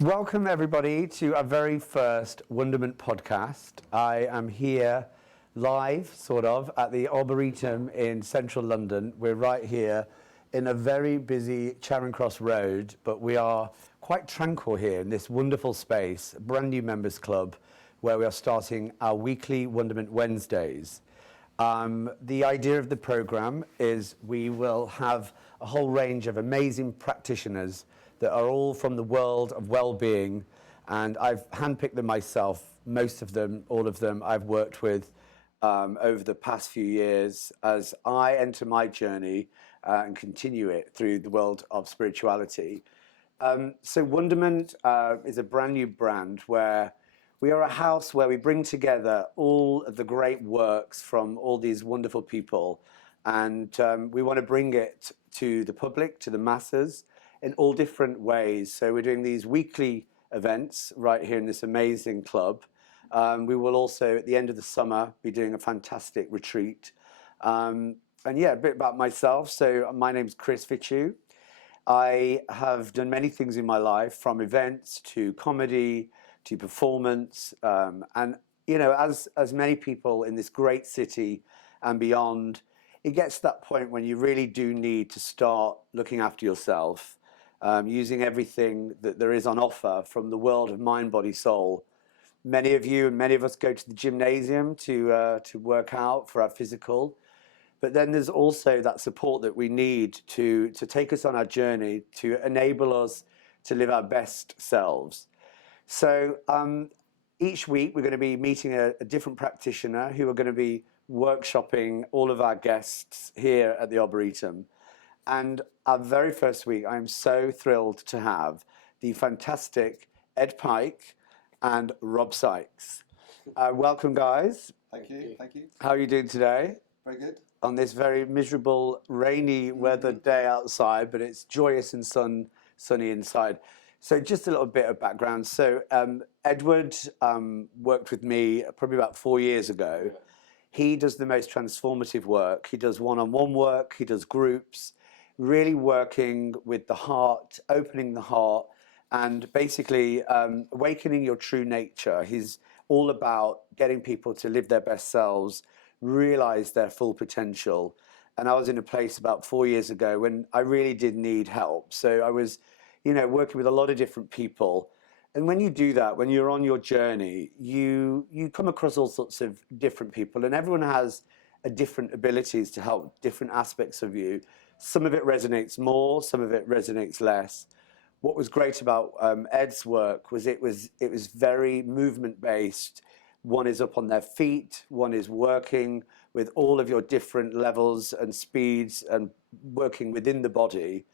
Welcome everybody to our very first Wonderment podcast. I am here live, sort of, at the Arboretum in central London. We're right here in a very busy Charing Cross Road, but we are quite tranquil here in this wonderful space, a brand new members club, where we are starting our weekly Wonderment Wednesdays. The idea of the program is we will have a whole range of amazing practitioners that are all from the world of well-being, and I've handpicked them myself. Most of them, all of them, I've worked with over the past few years as I enter my journey and continue it through the world of spirituality. So Wonderment is a brand new brand where we are a house where we bring together all of the great works from all these wonderful people, and we want to bring it to the public, to the masses, in all different ways. So we're doing these weekly events right here in this amazing club. We will also, at the end of the summer, be doing a fantastic retreat. And yeah, a bit about myself. So my name's Chris Fichu. I have done many things in my life, from events to comedy to performance. And, you know, as many people in this great city and beyond, it gets to that point when you really do need to start looking after yourself, using everything that there is on offer from the world of mind, body, soul. Many of you and many of us go to the gymnasium to work out for our physical. But then there's also that support that we need to take us on our journey, to enable us to live our best selves. So each week we're going to be meeting a different practitioner who are going to be workshopping all of our guests here at the Arboretum. And our very first week, I'm so thrilled to have the fantastic Ed Pike and Rob Sykes. Welcome, guys. Thank you. Thank you. How are you doing today? Very good. On this very miserable, rainy weather day outside, but it's joyous and sunny inside. So just a little bit of background. So Edward worked with me probably about 4 years ago. He does the most transformative work. He does one-on-one work. He does groups, really working with the heart, opening the heart, and basically awakening your true nature. He's all about getting people to live their best selves, realize their full potential. And I was in a place about 4 years ago when I really did need help. So I was, you know, working with a lot of different people. And when you do that, when you're on your journey, you come across all sorts of different people, and everyone has a different abilities to help different aspects of you. Some of it resonates more, some of it resonates less. What was great about Ed's work was it was very movement based. One is up on their feet, one is working with all of your different levels and speeds and working within the body.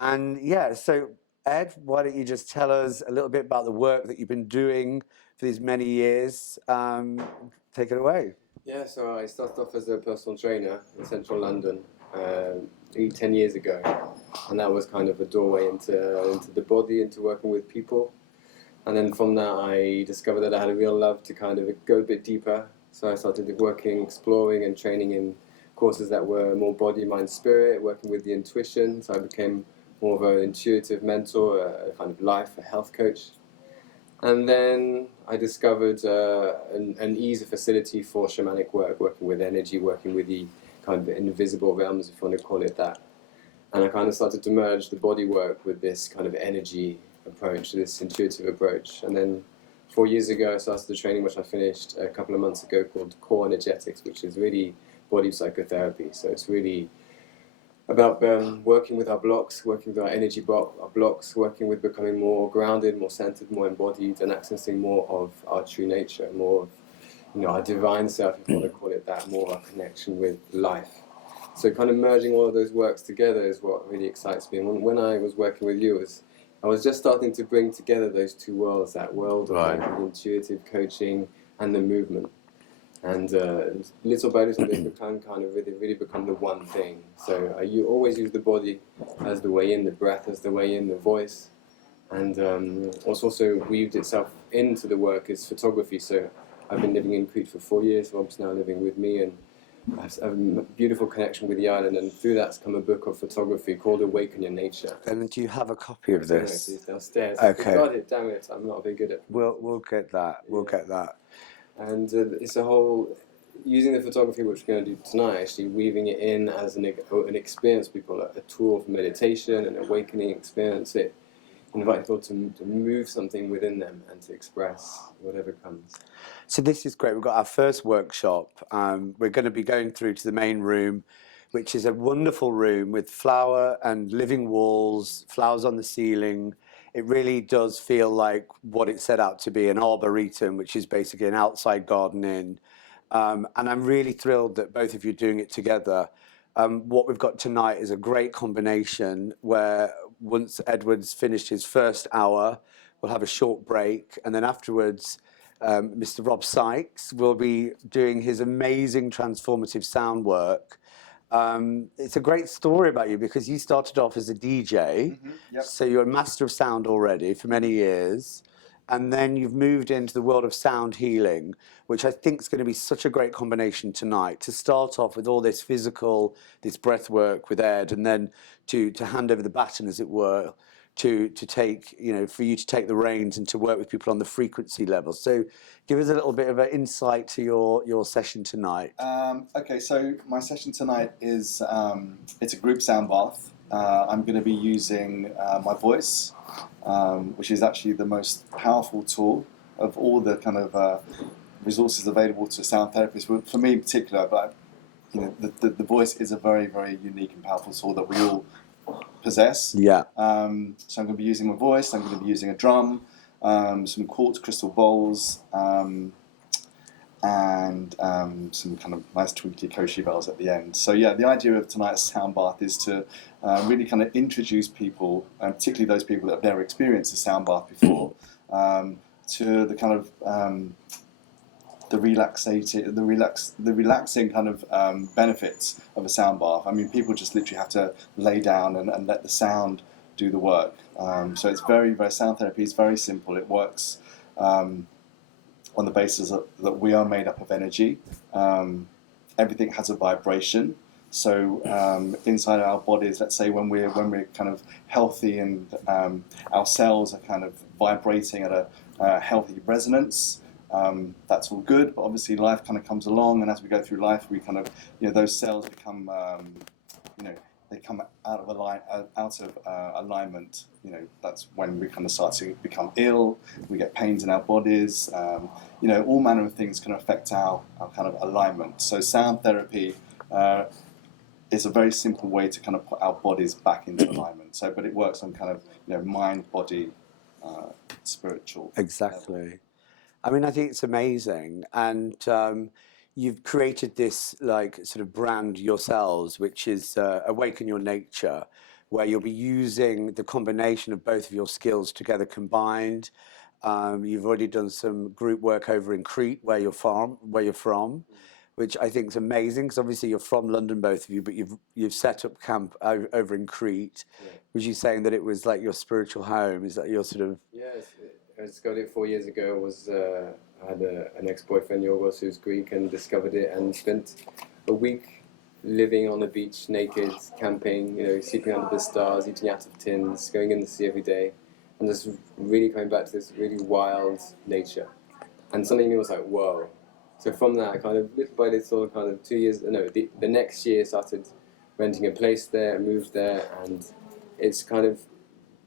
And yeah, so Ed, why don't you just tell us a little bit about the work that you've been doing for these many years? Take it away. Yeah, so I started off as a personal trainer in central London 10 years ago, and that was kind of a doorway into the body, into working with people. And then from that I discovered that I had a real love to kind of go a bit deeper, so I started working, exploring and training in courses that were more body, mind, spirit, working with the intuition. So I became more of an intuitive mentor, a kind of life, a health coach. And then I discovered an easy facility for shamanic work, working with energy, working with the kind of invisible realms, if you want to call it that. And I kind of started to merge the body work with this kind of energy approach, this intuitive approach. And then 4 years ago I started the training, which I finished a couple of months ago, called Core Energetics, which is really body psychotherapy. So it's really about working with our blocks, working with our energy blocks, working with becoming more grounded, more centered, more embodied, and accessing more of our true nature, more of, you know, our divine self, if you want to call it that, more of our connection with life. So kind of merging all of those works together is what really excites me. And when I was working with you, I was just starting to bring together those two worlds, that world of like the intuitive coaching and the movement. And little by little, they become kind of really become the one thing. So you always use the body as the way in, the breath as the way in, the voice. And what's also weaved itself into the work is photography. So I've been living in Crete for 4 years. Rob's now living with me, and a beautiful connection with the island, and through that's come a book of photography called Awaken Your Nature. And do you have a copy of this? It's downstairs. Okay. I got it, damn it, I'm not very good at it. We'll get that. We'll get that. And it's a whole, using the photography, which we're going to do tonight, actually weaving it in as an experience, people, a tool of meditation, an awakening experience. It invites people to move something within them and to express whatever comes. So this is great. We've got our first workshop. We're going to be going through to the main room, which is a wonderful room with flower and living walls, flowers on the ceiling. It really does feel like what it set out to be, an arboretum, which is basically an outside gardening. And I'm really thrilled that both of you are doing it together. What we've got tonight is a great combination where once Edward's finished his first hour, we'll have a short break. And then afterwards, Mr. Rob Sykes will be doing his amazing transformative sound work. It's a great story about you because you started off as a DJ, so you're a master of sound already for many years, and then you've moved into the world of sound healing, which I think is going to be such a great combination tonight, to start off with all this physical, this breath work with Ed, and then to hand over the baton, as it were, to take, for you to take the reins and to work with people on the frequency level. So give us a little bit of an insight to your session tonight. Okay, so my session tonight is, it's a group sound bath. I'm going to be using my voice, which is actually the most powerful tool of all the kind of resources available to sound therapists. For me in particular, but the voice is a very, very unique and powerful tool that we all possess. Yeah. So I'm going to be using my voice. I'm going to be using a drum, some quartz crystal bowls, and some kind of nice twinkly koshi bells at the end. So yeah, the idea of tonight's sound bath is to really kind of introduce people, particularly those people that have never experienced a sound bath before, to the kind of the relaxing kind of benefits of a sound bath. I mean, people just literally have to lay down and let the sound do the work. So it's very, very, sound therapy is very simple. It works on the basis that we are made up of energy. Everything has a vibration. So inside our bodies, let's say when we're kind of healthy and our cells are kind of vibrating at a healthy resonance, that's all good. But obviously life kind of comes along, and as we go through life, we kind of, those cells become, they come out of alignment. That's when we kind of start to become ill. We get pains in our bodies. All manner of things can affect our kind of alignment. So sound therapy is a very simple way to kind of put our bodies back into alignment. So, but it works on kind of mind, body, spiritual. Exactly. level. I mean, I think it's amazing, and you've created this sort of brand yourselves, which is Awaken Your Nature, where you'll be using the combination of both of your skills together combined. You've already done some group work over in Crete, where you're from, which I think is amazing, because obviously you're from London, both of you, but you've set up camp over in Crete. Yeah. Was you saying that it was like your spiritual home? Is that your sort of... Yes, I discovered it 4 years ago. I had an ex-boyfriend, Yorgos, who's Greek, and discovered it and spent a week living on the beach naked, camping, sleeping under the stars, eating out of tins, going in the sea every day, and just really coming back to this really wild nature. And something was like, whoa. So from that, I kind of, little by little, kind of 2 years, the next year started renting a place there, moved there, and it's kind of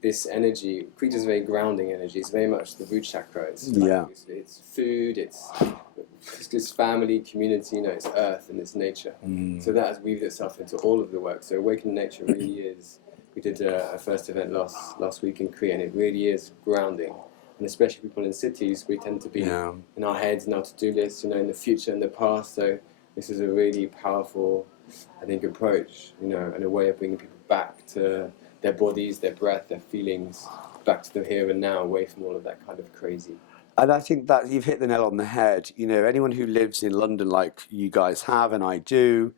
this energy. Crete is very grounding energy. It's very much the root chakra. It's food, it's family, community, it's earth and it's nature. So that has weaved itself into all of the work. So Awaken Nature really is, we did a first event last week in Crete, and it really is grounding. And especially people in cities, we tend to be in our heads and our to-do lists, in the future and the past. So this is a really powerful, I think, approach, and a way of bringing people back to their bodies, their breath, their feelings, back to the here and now, away from all of that kind of crazy. And I think that you've hit the nail on the head. Anyone who lives in London like you guys have, and I do,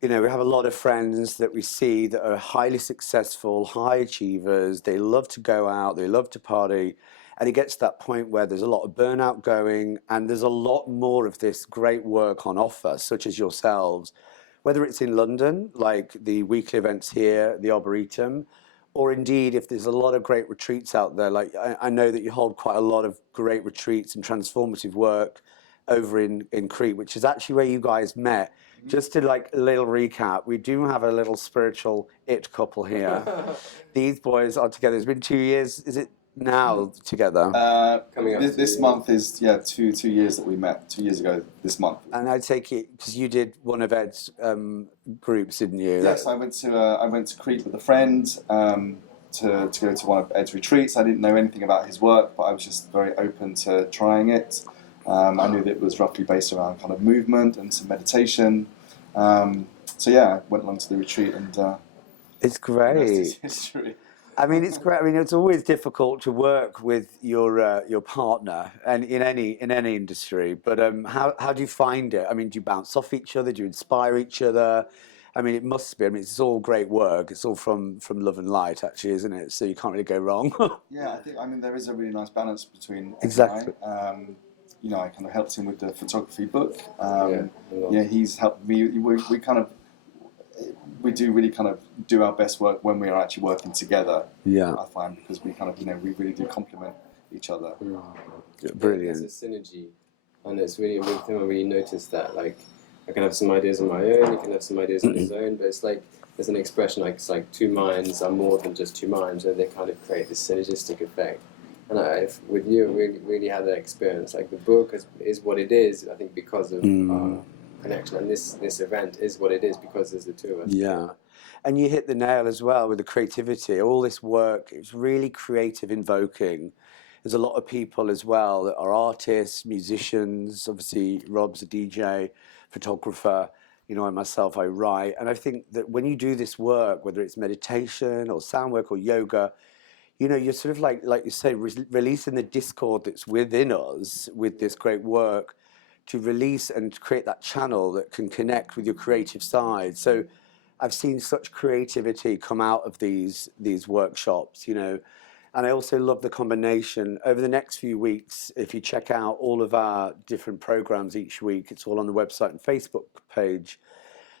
we have a lot of friends that we see that are highly successful, high achievers. They love to go out, they love to party. And it gets to that point where there's a lot of burnout going, and there's a lot more of this great work on offer, such as yourselves, whether it's in London, like the weekly events here, the Arboretum, or indeed if there's a lot of great retreats out there. Like I know that you hold quite a lot of great retreats and transformative work over in Crete, which is actually where you guys met. Just to like a little recap, we do have a little spiritual it couple here. These boys are together. It's been 2 years, is it now, together? Coming up This to- month is 2 years that we met 2 years ago this month. And I take it because you did one of Ed's groups, didn't you? Yes, I went to Crete with a friend to go to one of Ed's retreats. I didn't know anything about his work, but I was just very open to trying it. I knew that it was roughly based around kind of movement and some meditation. So yeah, I went along to the retreat, and It's the rest great. is history. I mean, it's great. I mean, it's always difficult to work with your partner, and in any industry. But how do you find it? I mean, do you bounce off each other? Do you inspire each other? I mean, it must be. I mean, it's all great work. It's all from love and light, actually, isn't it? So you can't really go wrong. Yeah, I mean there is a really nice balance between Ed Exactly. and I. You know, I kind of helped him with the photography book. Yeah. He's helped me. We do really kind of do our best work when we are actually working together. Yeah, I find, because we kind of we really do complement each other. brilliant. There's a synergy, and it's really with him. I really noticed that. Like, I can have some ideas on my own. He can have some ideas on his own. But it's like there's an expression like it's like two minds are more than just two minds, and they kind of create this synergistic effect. And with you, we really had that experience. Like the book is what it is. I think because of our connection, and this event is what it is because there's the two of us. Yeah. And you hit the nail as well with the creativity. All this work, it's really creative invoking. There's a lot of people as well that are artists, musicians. Obviously, Rob's a DJ, photographer. You know, I myself, I write. And I think that when you do this work, whether it's meditation or sound work or yoga, you know, you're sort of like you say, releasing the discord that's within us with this great work to release and create that channel that can connect with your creative side. So I've seen such creativity come out of these workshops, you know, and I also love the combination. Over the next few weeks, if you check out all of our different programs each week, it's all on the website and Facebook page.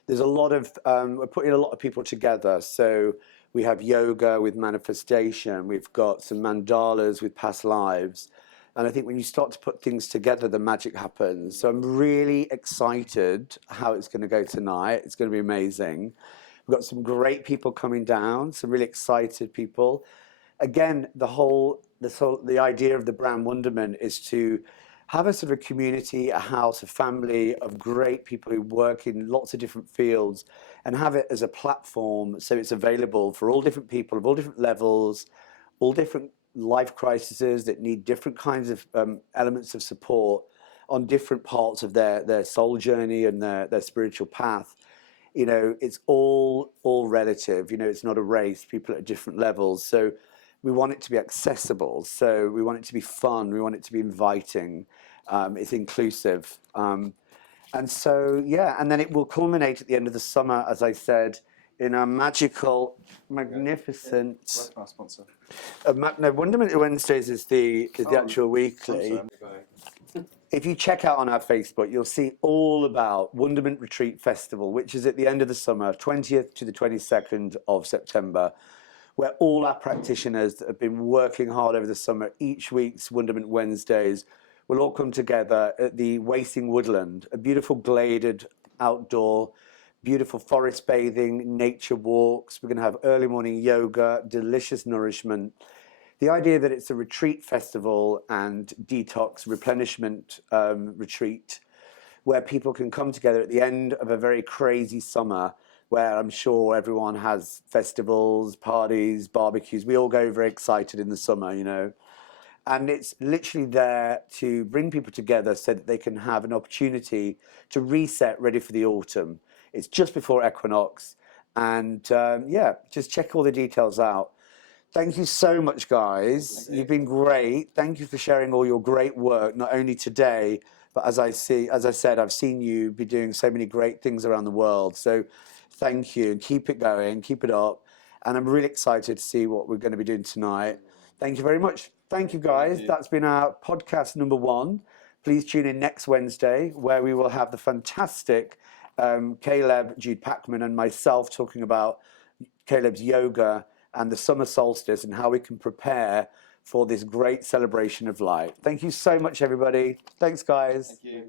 There's a lot of, we're putting a lot of people together. So we have yoga with manifestation. We've got some mandalas with past lives. And I think when you start to put things together, the magic happens. So I'm really excited how it's going to go tonight. It's going to be amazing. We've got some great people coming down, some really excited people. Again, the idea of the brand Wonderment is to have a sort of community, a house, a family of great people who work in lots of different fields, and have it as a platform so it's available for all different people of all different levels, all different life crises that need different kinds of elements of support on different parts of their soul journey and their spiritual path. You know, it's all relative. You know, it's not a race. People at different levels. So we want it to be accessible. So we want it to be fun. We want it to be inviting. It's inclusive. And so, yeah, and then it will culminate at the end of the summer, as I said, in a magical, magnificent. Where's my sponsor? No, Wonderment Wednesdays is the actual weekly. Sorry. If you check out on our Facebook, you'll see all about Wonderment Retreat Festival, which is at the end of the summer, 20th to the 22nd of September, where all our practitioners that have been working hard over the summer, each week's Wonderment Wednesdays, will all come together at the Wasting Woodland, a beautiful gladed outdoor, beautiful forest bathing, nature walks. We're going to have early morning yoga, delicious nourishment. The idea that it's a retreat festival and detox replenishment retreat where people can come together at the end of a very crazy summer where I'm sure everyone has festivals, parties, barbecues. We all go very excited in the summer, you know. And it's literally there to bring people together so that they can have an opportunity to reset ready for the autumn. It's just before equinox. And yeah, just check all the details out. Thank you so much, guys. You've been great. Thank you for sharing all your great work, not only today, but as I said, I've seen you be doing so many great things around the world. So thank you. Keep it going. Keep it up. And I'm really excited to see what we're going to be doing tonight. Thank you very much. Thank you, guys. you. That's been our podcast number 1. Please tune in next Wednesday, where we will have the fantastic Caleb, Jude Packman, and myself talking about Caleb's yoga and the summer solstice and how we can prepare for this great celebration of light. Thank you so much, everybody. Thanks, guys. Thank you.